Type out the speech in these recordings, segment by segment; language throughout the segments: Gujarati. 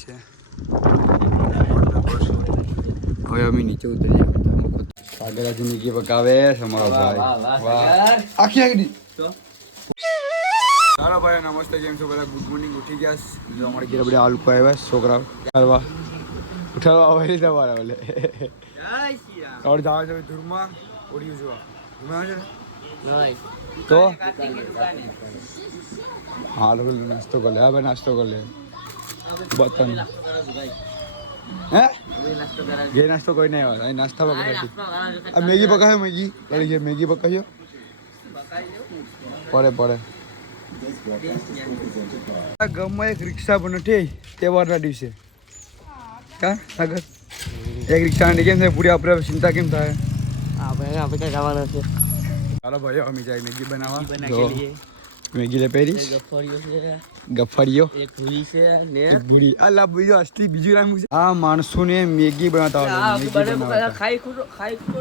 છે હવે અમે નીચે ઉતરીએ સાગરાજી મેગી પકાવે છે અમારો ભાઈ વાહ આખી આખી ચાલો ભાઈ નમસ્તે કેમ છો બધા ગુડ મોર્નિંગ ઉઠી ગયા અમારે ઘરે બધા આ લોકો આવ્યા છોકરાઓ ઉઠાડવા આવે તમારા બોલે કવર જાવ છે ધૂરમાં ઓડિયું જોવા ધૂમાં આવે છે તો હા લોકો નાસ્તો કરી લે હા ભાઈ નાસ્તો કરી લે બતન હે ઘેર નાસ્તો કોઈ નહીં આવે નાસ્તા પકડાતી આ મેગી પકાવ્યો મેગી કરી છે મેગી પકાવ્યો પડે ગામમાં એક રિક્ષા પણ નથી તહેવારના દિવસે કા સાગર એક રિક્ષા કેમ થાય પૂરી આપણે ચિંતા કેમ થાય આપણે જવાના છે ચાલો ભાઈ અમે જાય મેગી બનાવવા મેગી લે પહેરીશ ગફારીઓ એક ભૂલી છે ને ભૂલી અલા બીજો અસલી બીજું નામ છે આ માણસોને મેગી બનાવતા હોય ખાઈ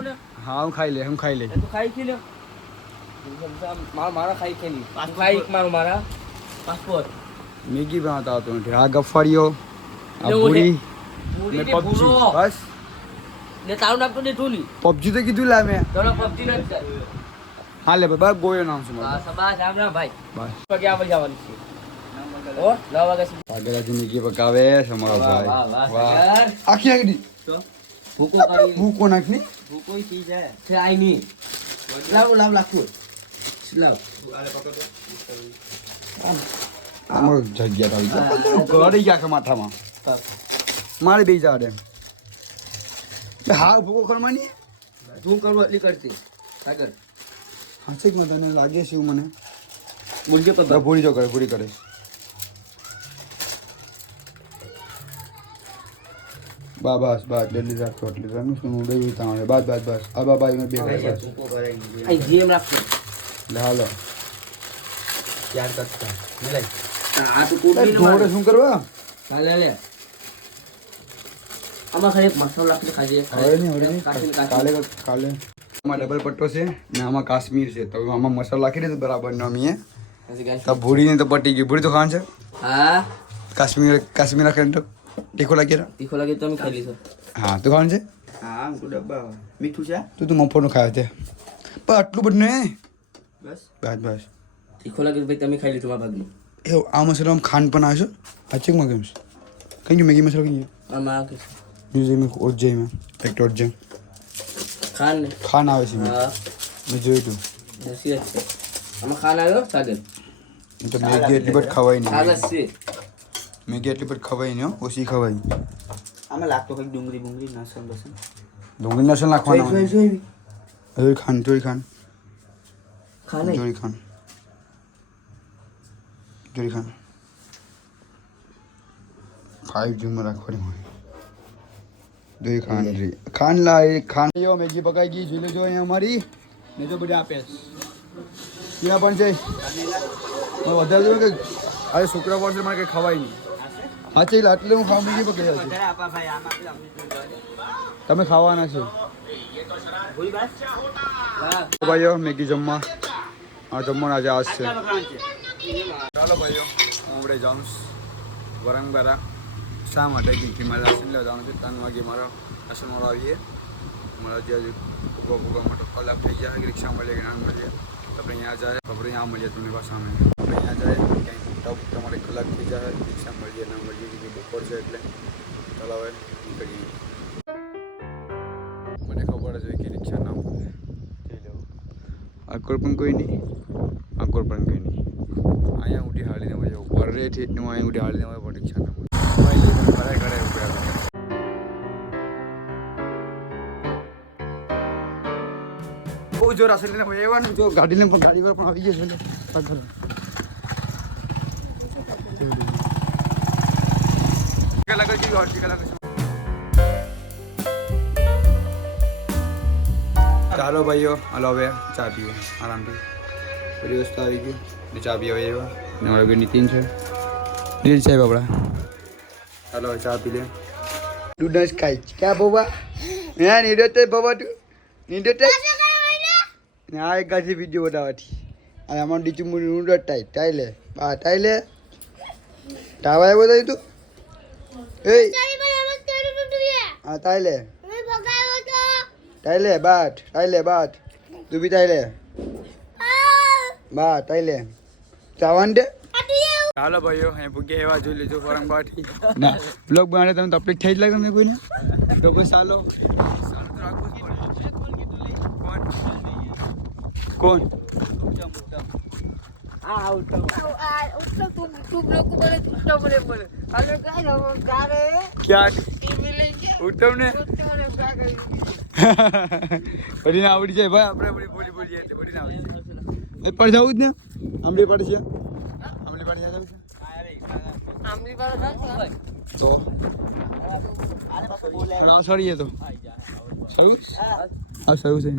ને હા હું ખાઈ લે તું ખાઈ લે મારા ખાઈ કે નહીં મારા પાસપોર્ટ મેગી બનાવતા આવતો નથી આ ગફારીઓ આ ભૂરી ને પબજી બસ ને તારું નામ તો ને ઢોલી પબજી તો કીધું લા મેં તો પબજી નથી હા લે ભાઈ ગોયો નામ છે મારું સબાસ રામ રામ ભાઈ બસ પગે આવલ જવાની છે ઓ 9 વાગે સાગરાજી મેગી પકાવે છે અમારો ભાઈ વાહ આખી આખી તો ભૂકો નાખની ભૂકો કી જાય છે આઈ ની લાવ લાખો લાવ આમાં જગ્યા આવી ગળી ગયા કે માથામાં મારે બે જા દે હા ભૂકો ખરમાની તું કરવા એટલી કરતી સાગર હાસિકમાં તને લાગે છે મને બોલજો તો પૂરી કરે બસ ડેલી રાખતો એટલે રમી શું બે તાણે બસ આ બાબા એને બે કરે આ જીએમ રાખતો લે હાલો ત્યાર કરતા લે આ તો કોડ થોડે શું કરવા લે આમાં ખાલી મસાલો રાખી ખાજે કાલે આમાં ડબલ પટ્ટો છે ને આમાં કાશ્મીર છે તો આમાં મસાલો રાખી દે તો બરાબર ન મીએ તો ભૂડીને તો પટી ગઈ ભૂડી તો ખાન છે હા કાશ્મીર રાખે તો તીખો લાગે તો અમે ખાઈ લીધો હા તું ખાવાનું છે હા હું ડબ્બા મીઠું છે તું મફતનું ખાય છે પણ આટલું બધું નહીં બસ તીખો લાગે તો ભાઈ તમે ખાઈ લીધું મારા ભાગનું એ આ મસાલામાં ખાંડ પણ આવે છે હાચકમાં કેમ છે કઈ મેગી મસાલો કઈ આમાં મ્યુઝિક में ઓરજે में એક ઓરજે ખાન આવે છે હા મેં જોયું તું આમાં ખાન આવ્યો સાગર તો મેગી એટલી બટ ખવાય નહીં મેગી એટલી બટ ખવાય નહીં ઓછી ખવાય આમાં લાગતો કંઈક ડુંગળી લસણ નાખવાના જોઈ ખાન ફાઈવ જૂમાં રાખવાની હોય દોઈ ખાન લ્યો મેગી પકાઈ ગઈ જોઈ લેજો અહીંયા અમારી ને તો બધી આપે ત્યાં પણ છે વધારે જોયું કે અરે છોકરા પર મારે કંઈ ખવાય નહીં હા ચાલ આટલે હું ખાવા મેગી પકાઈ છું તમે ખાવાના છો ભાઈઓ મેગી જમવા જમવાનું આજે આજ છે ચાલો ભાઈઓ હું આપણે જાઉં વરંગબારા શા માટે કે મારે રાશન લેવા જવાનું છે 3 વાગે મારા રાશન વાળો આવીએ મારા જે ઉભા મોટો કલાક થઈ જાય રિક્ષા મળીએ કે ના મળીએ તો આપણે અહીંયા જાય આપણે અહીંયા મળીએ તમને પાસ સામે આપણે અહીંયા જાય ક્યાંય તમારે કલાક થઈ જાય રિક્ષા મળીએ ના મળીએ કે બપોર છે એટલે ચાલો હવે નીકળીએ મને ખબર જ હોય કે રિક્ષા ના મળે જઈ લો આકોર પણ કોઈ નહીં અહીંયા ઉઠી હાલીને વયો ઉપર રેઠી હું અહીંયા ઉઠી હાલીને વયો પણ રિક્ષા ના મળે બહુ જોર હશે ને એવાનું જો ગાડી પર પણ આવી ગયો છે ચાલો ભાઈઓ હલો હવે ચા પીએ આરામથી બધી વસ્તુ આવી ગઈ ને ચા પીવા એવા ને મારો નીતિન છે નીતિન સાહેબ આપણા ચાલો ચા પી લે તું ડસ ખાઈ ક્યાં બોબા હે નીડતે બોબા તું નીડતે આ એક ગાજી વિડીયો બનાવવાથી અને આમાં ડીચું મૂડી ટાઈ લે બા ટાઈ લે ટાવા આવ્યો તું એ હા તાઈલે બાટ તું બી તાઈલે બા તાઈલે ચાવન દે ચાલો ભાઈઓ અહીં ભૂગ્યા એવા જોઈ લેજો ફરંગવાથી ના બ્લોગ બનાવે તમે તકલીફ થઈ જ લાગે તમને કોઈને તો કોઈ સાલો તો રાખવું જ પડે કોણ ઉત્તમ ને પડી ને આવડી જાય ભાઈ આપણે બોલી બોલીએ એટલે પડી ને આવડી જાય પડી જવું જ ને આંબલી પડી છે આંબલી પડી જાય તો સળીએ તો સરું હા સરું છે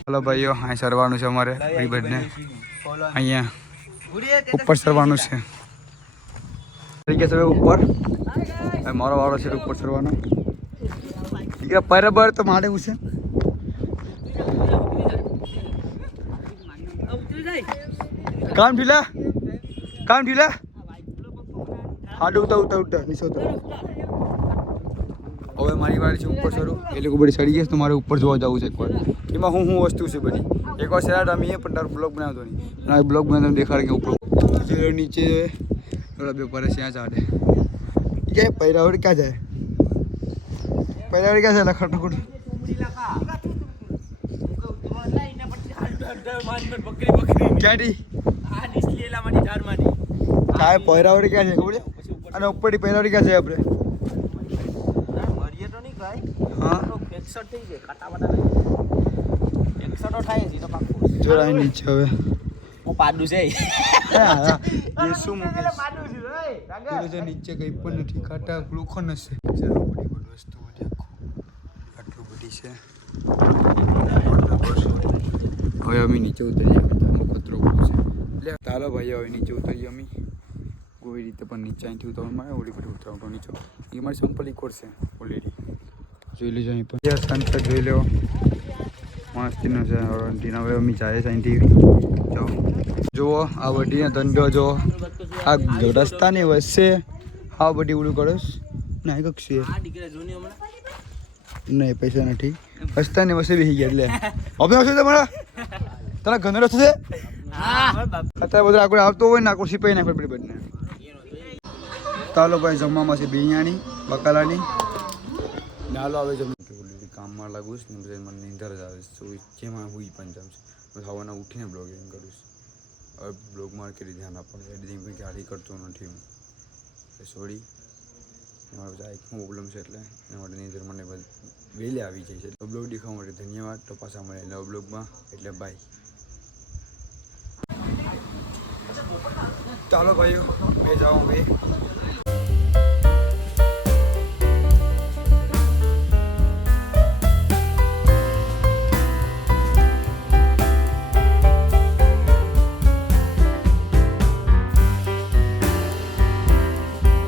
હલો ભાઈઓ અહીં સરવાનું છે અમારે ને અહીંયા ઉપર સરવાનું છે ઉપર મારો વાળો છે ઉપર સરવાનો બરાબર તો મારે એવું છે કામ ઢીલા હા ઉતા નીચે ઉતર હવે મારી વાળી છે ઉપર સરું એ લોકો બધી સડી ગયા તો મારે ઉપર જોવા જવું છે એકવાર એમાં હું વસ્તુ છે બધી એકવાર સેરા રમીએ પણ તારો બ્લોગ બનાવતો નહીં અને આ બ્લોગ બનાવતો દેખાડ કે ઉપર નીચે થોડા બે પર ત્યાં ચાલે ક્યાં પહેરાવડ ક્યાં જાય લખડ ક્યાંથી કાંઈ પહેરાવડી ક્યાં છે ખબર છે અને ઉપરથી પહેરાવડી ક્યાં છે આપણે જોડાય નીચે હવે શું મૂકે નીચે કઈ પણ નથી કાંટા ગ્લુકોન હશે ચાલો બધી વસ્તુ આટલું બધી છે હવે અમે નીચે ઉતરીએ કચરો છે એટલે ચાલો ભાઈ હવે નીચે ઉતરીએ અમે કોઈ રીતે પણ નીચે અહીંથી ઉતરવા મારે ઓલી બધી ઉતરવાનો નીચે એ મારી સિમ્પલ ઇકોર છે ઓલરેડી જોઈ લેજો અહીં પણ સનસેટ જોઈ લો મસ્તીનો છે હવે અમે જાય છે અહીંથી જુઓ આ બધીનો ધંધો જો આ રસ્તાની વચ્ચે આ બધી ઉડું કરોશ ના કક્ષી નહીં પૈસા નથી રસ્તાની વચ્ચે બેસી ગયા એટલે હવે આવશે તમારા તારા ઘરનો રસ્તો છે અત્યારે બધું આગળ આવતો હોય ને આખું સિપાઈ નાખે પડી બધને ચાલો ભાઈ જમવામાં છે બિરયાની બકાલાની નાલો આવે જમ કામમાં લાગુ છું ને મને નીંદર જ આવે છે જેમાં હુઈ પણ જાઉં છું હવાના ઉઠીને બ્લોગિંગ કરું છું હવે બ્લોગ માર્કેટ ધ્યાન આપવાનું એડિટિંગ પણ ક્યારેય કરતો નથી હું સોરી મારો આઈક પ્રોબ્લેમ છે એટલે એના માટે નીંદર મને વહેલી આવી જાય છે બ્લોગ દેખાવા માટે ધન્યવાદ તો પાછા મળે નવા બ્લોગમાં એટલે બાય ચાલો ભાઈઓ મેં જાઉં ભાઈ